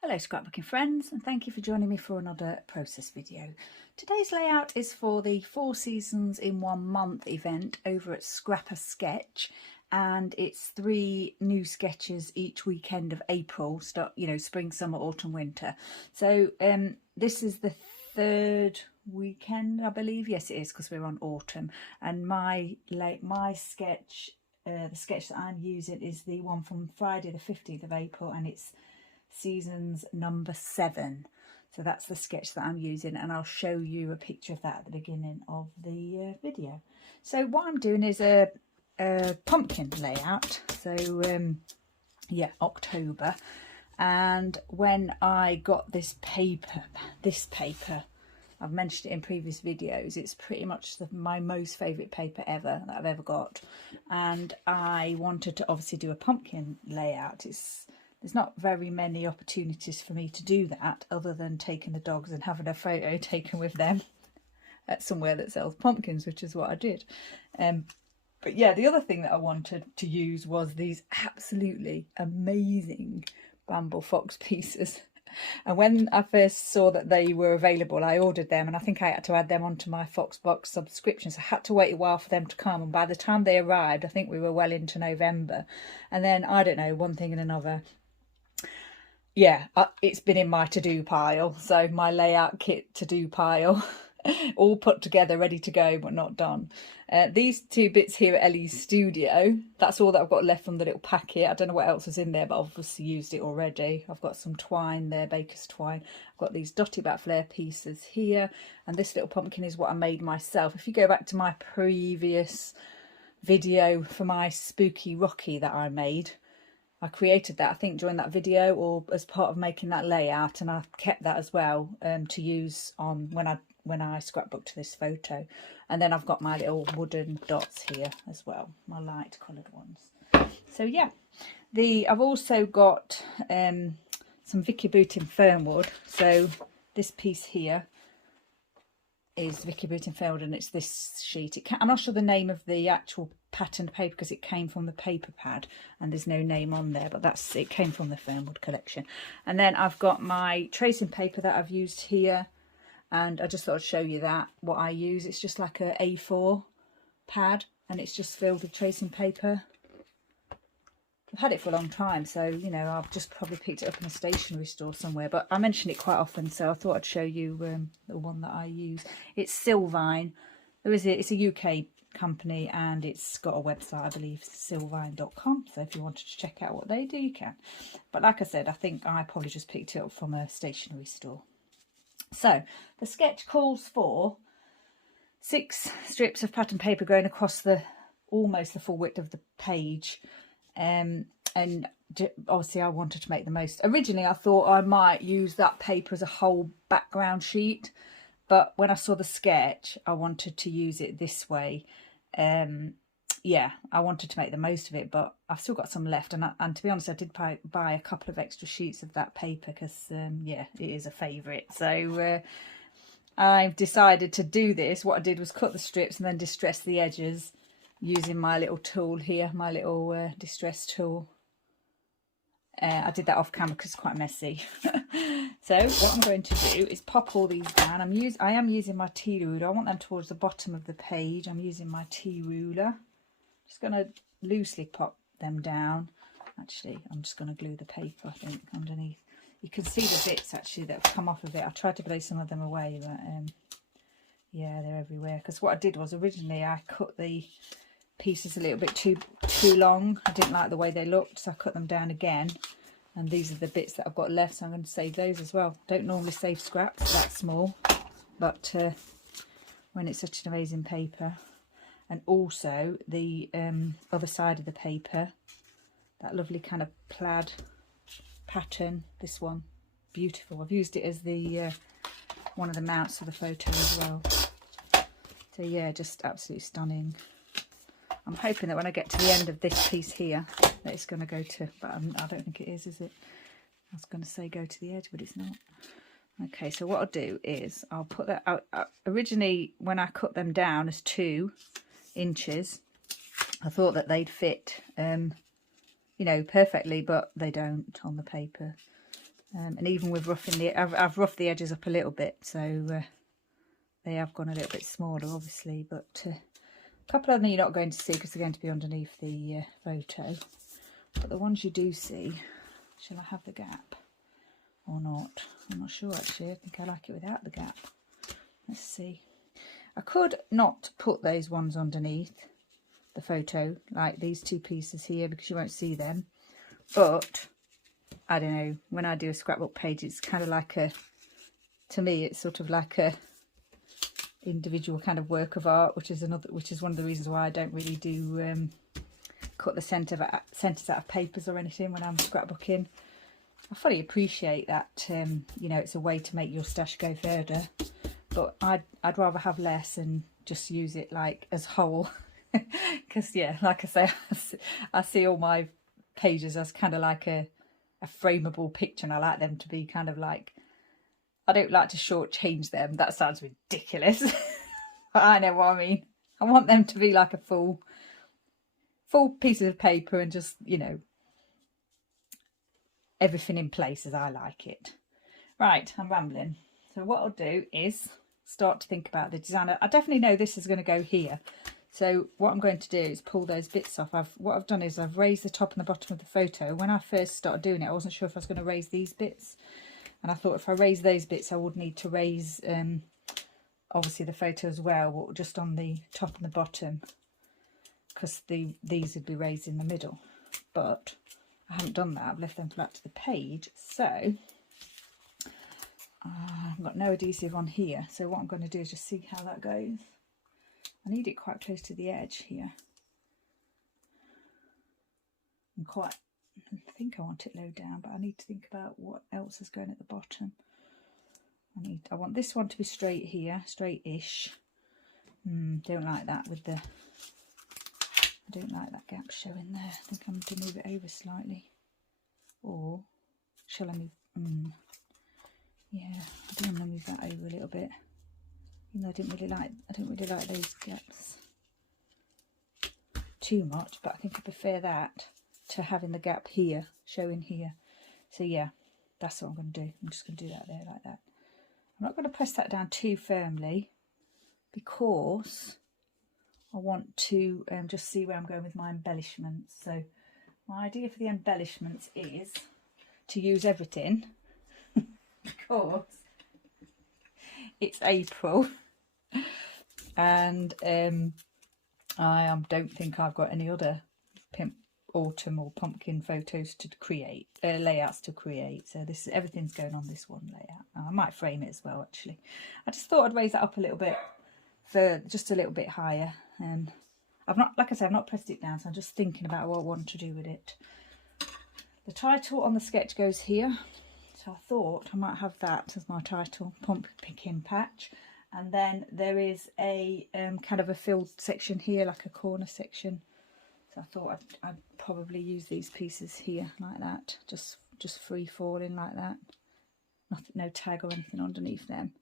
Hello scrapbooking friends, and thank you for joining me for another process video. Today's layout is for the 4 seasons in 1 month event over at Scrapper Sketch, and it's 3 new sketches each weekend of April, spring, summer, autumn, winter. So this is the 3rd weekend, I believe. Yes, it is, because we're on autumn. And my sketch, the sketch that I'm using is the one from Friday the 15th of April, and it's seasons number 7. So that's the sketch that I'm using, and I'll show you a picture of that at the beginning of the video. So what I'm doing is a pumpkin layout. So yeah, October. And when I got this paper, I've mentioned it in previous videos, it's pretty much my most favourite paper ever that I've ever got, and I wanted to obviously do a pumpkin layout. There's not very many opportunities for me to do that other than taking the dogs and having a photo taken with them at somewhere that sells pumpkins, which is what I did. But yeah, the other thing that I wanted to use was these absolutely amazing Bramble Fox pieces. And when I first saw that they were available, I ordered them, and I think I had to add them onto my Foxbox subscription. So I had to wait a while for them to come, and by the time they arrived, I think we were well into November. And then, I don't know, one thing and another, yeah, it's been in my to-do pile. So my layout kit to-do pile, all put together, ready to go, but not done. These 2 bits here at Ellie's studio, that's all that I've got left from the little packet. I don't know what else is in there, but I've obviously used it already. I've got some twine there, baker's twine. I've got these dotty back flare pieces here, and this little pumpkin is what I made myself. If you go back to my previous video for my spooky Rocky that I made, I created that, I think, during that video or as part of making that layout, and I kept that as well to use on when I scrapbooked this photo. And then I've got my little wooden dots here as well, my light coloured ones. So yeah, I've also got some Vicky Bootin Fernwood. So this piece here is Vicky Bootin Fernwood, and it's this sheet. I'm not sure the name of the actual patterned paper because it came from the paper pad and there's no name on there, but it came from the Fernwood collection. And then I've got my tracing paper that I've used here, and I just thought I'd show you what I use. It's just like a A4 pad, and it's just filled with tracing paper. I've had it for a long time, so you know, I've just probably picked it up in a stationery store somewhere, but I mention it quite often, so I thought I'd show you the one that I use. It's Sylvine. It's a UK company, and it's got a website, I believe, sylvine.com. So if you wanted to check out what they do, you can. But like I said, I think I probably just picked it up from a stationery store. So the sketch calls for 6 strips of pattern paper going across almost the full width of the page. And obviously I wanted to make the most. Originally I thought I might use that paper as a whole background sheet, but when I saw the sketch I wanted to use it this way. Yeah, I wanted to make the most of it, but I've still got some left, and to be honest, I did buy a couple of extra sheets of that paper because yeah, it is a favourite. So I've decided to do this. What I did was cut the strips and then distress the edges using my little tool here, my little distress tool. I did that off camera because it's quite messy. So what I'm going to do is pop all these down. I am using my tea ruler. I want them towards the bottom of the page. I'm using my tea ruler. Just going to loosely pop them down. Actually, I'm just going to glue the paper, I think, underneath. You can see the bits actually that have come off of it. I tried to glue some of them away, but yeah, they're everywhere. Because what I did was originally I cut the pieces a little bit too long. I didn't like the way they looked, so I cut them down again, and these are the bits that I've got left, so I'm going to save those as well. Don't normally save scraps that small, but when it's such an amazing paper. And also the other side of the paper, that lovely kind of plaid pattern, this one, beautiful. I've used it as the one of the mounts for the photo as well. So yeah, just absolutely stunning. I'm hoping that when I get to the end of this piece here that it's going to go to, but I don't think it is it? I was going to say go to the edge, but it's not. Okay, so what I'll do is I'll put that out. Originally, when I cut them down as 2 inches, I thought that they'd fit, you know, perfectly, but they don't on the paper. And even with roughing I've roughed the edges up a little bit, so they have gone a little bit smaller, obviously. But a couple of them you're not going to see because they're going to be underneath the photo. But the ones you do see, shall I have the gap or not? I'm not sure actually. I think I like it without the gap. Let's see. I could not put those ones underneath the photo, like these two pieces here, because you won't see them. But I don't know, when I do a scrapbook page, it's kind of like to me, it's sort of like a individual kind of work of art, which is one of the reasons why I don't really do cut the centres out of papers or anything when I'm scrapbooking. I fully appreciate that, you know, it's a way to make your stash go further, but I'd rather have less and just use it like as whole. Because yeah, like I say, I see all my pages as kind of like a frameable picture, and I like them to be kind of like, I don't like to shortchange them. That sounds ridiculous. But I know what I mean. I want them to be like a full piece of paper and just, you know, everything in place as I like it. Right, I'm rambling. So what I'll do is start to think about the design. I definitely know this is going to go here. So what I'm going to do is pull those bits off. What I've done is I've raised the top and the bottom of the photo. When I first started doing it, I wasn't sure if I was going to raise these bits. And I thought if I raise those bits, I would need to raise, obviously, the photo as well, but just on the top and the bottom, because these would be raised in the middle. But I haven't done that. I've left them flat to the page. So I've got no adhesive on here. So what I'm going to do is just see how that goes. I need it quite close to the edge here. I think I want it low down, but I need to think about what else is going at the bottom. I want this one to be straight here, straight-ish. Don't like that with the, I don't like that gap showing there. I think I'm going to move it over slightly. Or shall I move? Yeah, I do want to move that over a little bit. Even though I don't really like those gaps too much, but I think I prefer that to having the gap here, showing here. So yeah, that's what I'm going to do. I'm just going to do that there like that. I'm not going to press that down too firmly because I want to just see where I'm going with my embellishments. So my idea for the embellishments is to use everything because it's April and I don't think I've got any other autumn or pumpkin photos to create, layouts to create. So everything's going on this one layout. I might frame it as well actually. I just thought I'd raise that up a little bit, just a little bit higher. And I've not, like I said, I've not pressed it down, so I'm just thinking about what I want to do with it. The title on the sketch goes here. So I thought I might have that as my title, Pumpkin Patch. And then there is a kind of a filled section here, like a corner section. So I thought I'd probably use these pieces here like that, just free falling like that. Nothing, no tag or anything underneath them.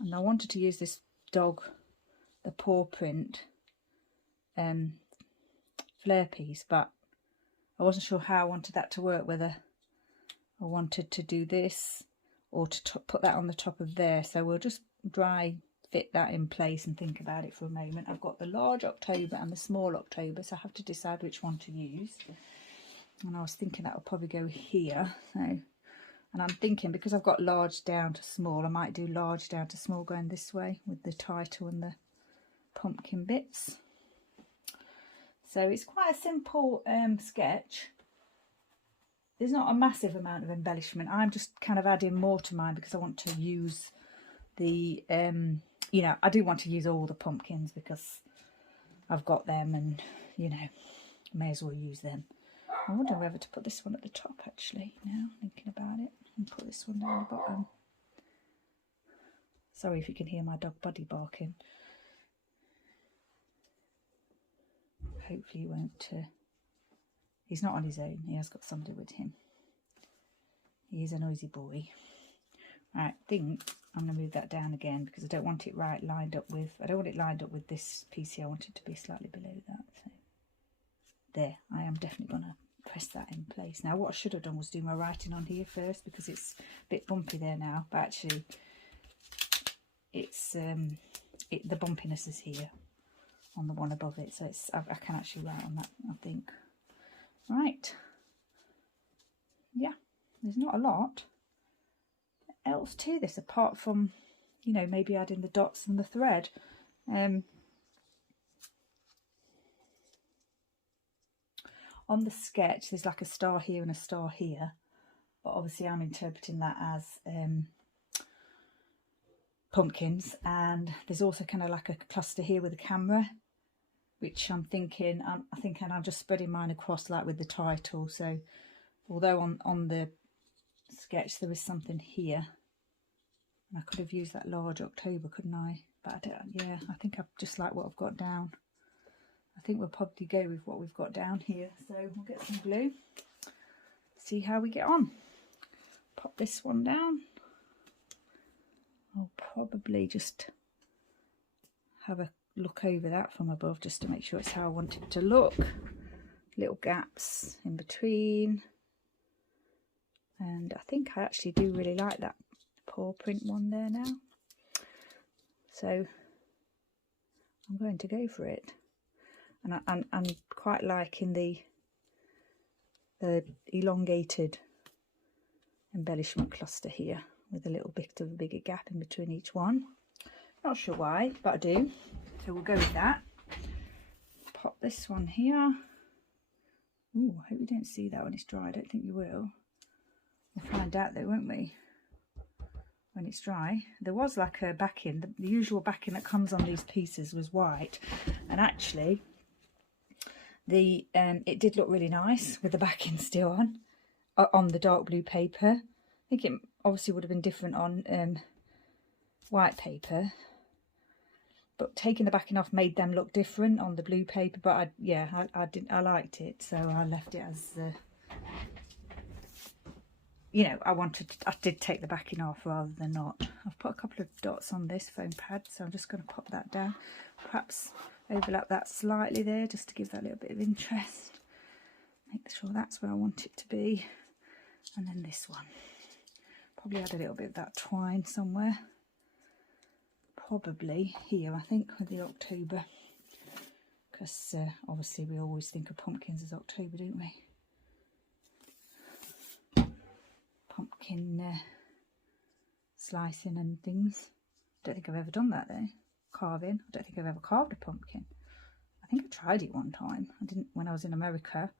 And I wanted to use this dog, the paw print flare piece, but I wasn't sure how I wanted that to work, whether I wanted to do this or to put that on the top of there. So we'll just dry fit that in place and think about it for a moment. I've got the large October and the small October, so I have to decide which one to use. And I was thinking that will probably go here. So, and I'm thinking because I've got large down to small, I might do large down to small going this way with the title and the pumpkin bits. So it's quite a simple sketch. There's not a massive amount of embellishment. I'm just kind of adding more to mine because I want to use the, you know, I do want to use all the pumpkins because I've got them and, you know, may as well use them. I wonder whether to put this one at the top actually now, thinking about it, and put this one down the bottom. Sorry if you can hear my dog Buddy barking. Hopefully he won't, he's not on his own, he has got somebody with him. He is a noisy boy. Right, I think I'm going to move that down again because I don't want it lined up with, I don't want it lined up with this piece here. I want it to be slightly below that. So there, I am definitely going to press that in place. Now what I should have done was do my writing on here first, because it's a bit bumpy there now, but actually it's the bumpiness is here on the one above it, so it's I can actually write on that, I think. Right, yeah, there's not a lot else to this apart from, you know, maybe adding the dots and the thread. On the sketch there's like a star here and a star here, but obviously I'm interpreting that as pumpkins, and there's also kind of like a cluster here with a camera, which I'm thinking I'm just spreading mine across like with the title. So although on the sketch there is something here, and I could have used that large October, couldn't I? But I don't, yeah, I think I just like what I've got down. I think we'll probably go with what we've got down here. So we'll get some glue, see how we get on. Pop this one down. I'll probably just have a look over that from above just to make sure it's how I want it to look. Little gaps in between. And I think I actually do really like that paw print one there now. So I'm going to go for it. And I'm quite liking the elongated embellishment cluster here, with a little bit of a bigger gap in between each one. Not sure why, but I do. So we'll go with that. Pop this one here. Ooh, I hope you don't see that when it's dry. I don't think you will. We'll find out though, won't we? When it's dry. There was like a backing. The usual backing that comes on these pieces was white, and actually it did look really nice with the backing still on the dark blue paper. I think it obviously would have been different on white paper, but taking the backing off made them look different on the blue paper. But I liked it, so I left it as you know, I did take the backing off rather than not. I've put a couple of dots on this foam pad, so I'm just going to pop that down. Perhaps overlap that slightly there, just to give that a little bit of interest. Make sure that's where I want it to be. And then this one. Probably add a little bit of that twine somewhere. Probably here, I think, with the October. Because obviously we always think of pumpkins as October, don't we? Pumpkin slicing and things. Don't think I've ever done that though. Carving. I don't think I've ever carved a pumpkin. I think I tried it one time. I didn't when I was in America.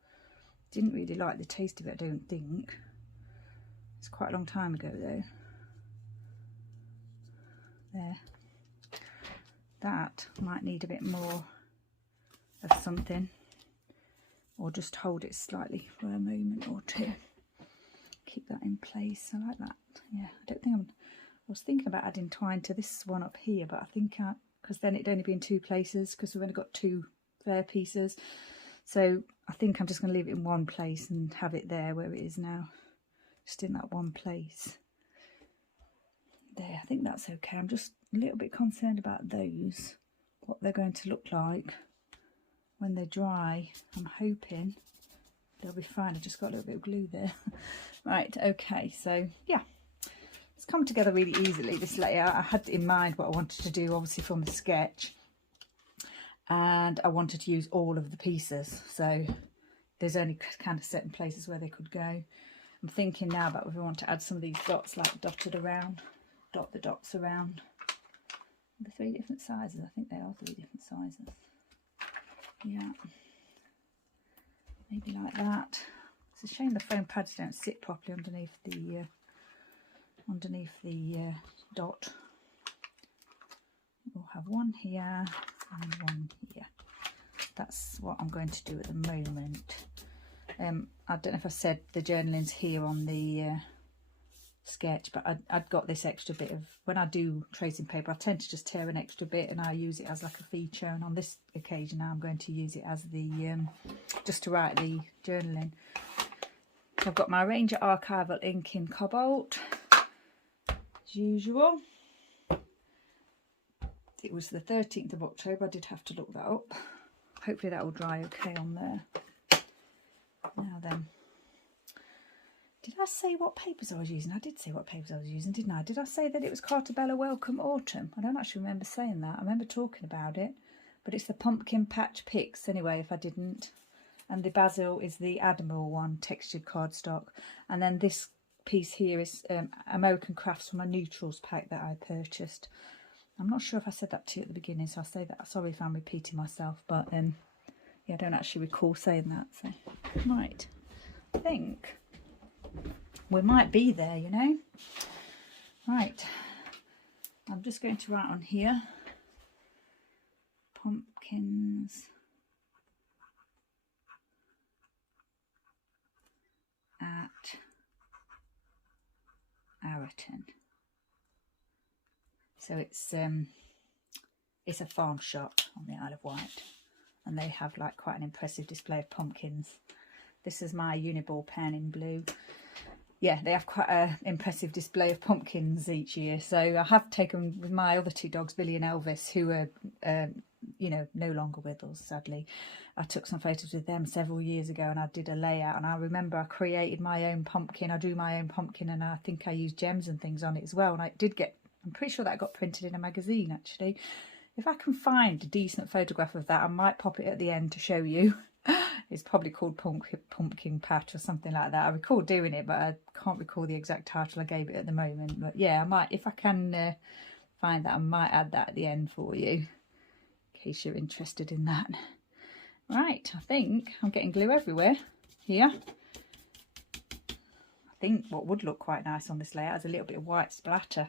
Didn't really like the taste of it, I don't think. It's quite a long time ago though. There. That might need a bit more of something, or just hold it slightly for a moment or two. Keep that in place. I like that. Yeah, I don't think I was thinking about adding twine to this one up here, but I think because then it'd only be in two places, because we've only got two fair pieces. So I think I'm just going to leave it in one place and have it there where it is now, just in that one place. There, I think that's okay. I'm just a little bit concerned about those, what they're going to look like when they're dry. I'm hoping they'll be fine. I just got a little bit of glue there. Right, okay, so yeah, it's come together really easily, this layout. I had in mind what I wanted to do, obviously from the sketch, and I wanted to use all of the pieces, so there's only kind of certain places where they could go. I'm thinking now about whether I want to add some of these dots like dotted around, dot the dots around. The 3 different sizes, I think they are 3 different sizes. Yeah. Maybe like that. It's a shame the foam pads don't sit properly underneath the dot. We'll have one here and one here. That's what I'm going to do at the moment. I don't know if I said the journaling's here on the sketch, but I'd got this extra bit of, when I do tracing paper I tend to just tear an extra bit and I use it as like a feature, and on this occasion now I'm going to use it as the just to write the journaling. I've got my Ranger archival ink in Cobalt as usual. It was the 13th of October. I did have to look that up. Hopefully that will dry okay on there. Now then, did I say what papers I was using? I did say what papers I was using, didn't I? Did I say that it was Cartabella Welcome Autumn? I don't actually remember saying that. I remember talking about it, but it's the Pumpkin Patch Picks anyway, if I didn't. And the basil is the Admiral one, textured cardstock. And then this piece here is American Crafts from a Neutrals pack that I purchased. I'm not sure if I said that to you at the beginning, so I'll say that. Sorry if I'm repeating myself, but yeah, I don't actually recall saying that. So, right, I think we might be there, you know. Right, I'm just going to write on here, pumpkins at Arreton. So it's a farm shop on the Isle of Wight, and they have like quite an impressive display of pumpkins. This is my Uniball pen in blue. Yeah, they have quite an impressive display of pumpkins each year. So I have taken with my other two dogs, Billy and Elvis, who are you know, no longer with us, sadly. I took some photos with them several years ago, and I did a layout, and I remember I created my own pumpkin. I drew my own pumpkin, and I think I used gems and things on it as well, and I did get, I'm pretty sure that got printed in a magazine actually. If I can find a decent photograph of that, I might pop it at the end to show you. It's probably called Pumpkin Patch or something like that. I recall doing it, but I can't recall the exact title I gave it at the moment. But yeah, I might, if I can find that, I might add that at the end for you, in case you're interested in that. Right, I think I'm getting glue everywhere here. I think what would look quite nice on this layout is a little bit of white splatter.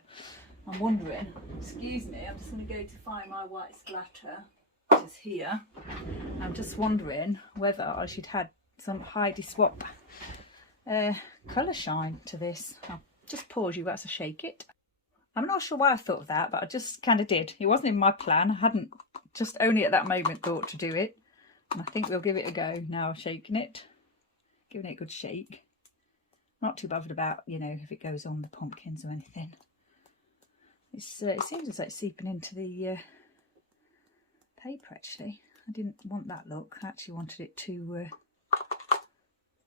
I'm wondering, excuse me, I'm just going to go to find my white splatter, which is here. I'm just wondering whether I should add some Heidi Swap colour shine to this. I'll just pause you as I shake it. I'm not sure why I thought of that, but I just kind of did. It wasn't in my plan. I hadn't, just only at that moment thought to do it. And I think we'll give it a go now. I'm shaking it, giving it a good shake. Not too bothered about, you know, if it goes on the pumpkins or anything. It seems as though it's seeping into the paper actually. I didn't want that look. I actually wanted it to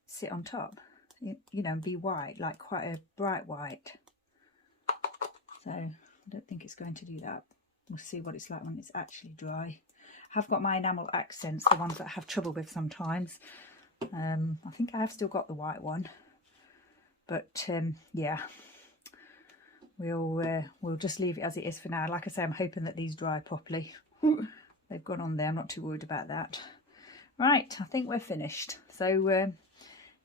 sit on top, you know, and be white, like quite a bright white. So I don't think it's going to do that. We'll see what it's like when it's actually dry. I have got my enamel accents, the ones that I have trouble with sometimes. I think I have still got the white one, but yeah, we'll just leave it as it is for now. Like I say, I'm hoping that these dry properly. They've gone on there. I'm not too worried about that. Right, I think we're finished. So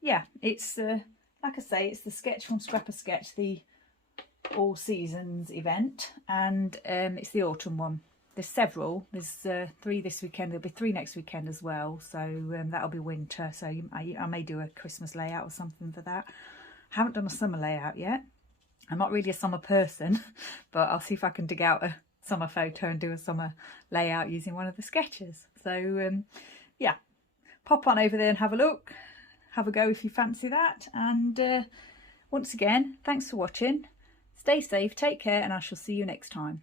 yeah, it's like I say, it's the sketch from Scrap a Sketch, the All Seasons event, and it's the autumn one. There's several. There's 3 this weekend. There'll be 3 next weekend as well. So that'll be winter. So I may do a Christmas layout or something for that. I haven't done a summer layout yet. I'm not really a summer person, but I'll see if I can dig out a summer photo and do a summer layout using one of the sketches. So yeah, pop on over there and have a look. Have a go if you fancy that. And once again, thanks for watching. Stay safe, take care, and I shall see you next time.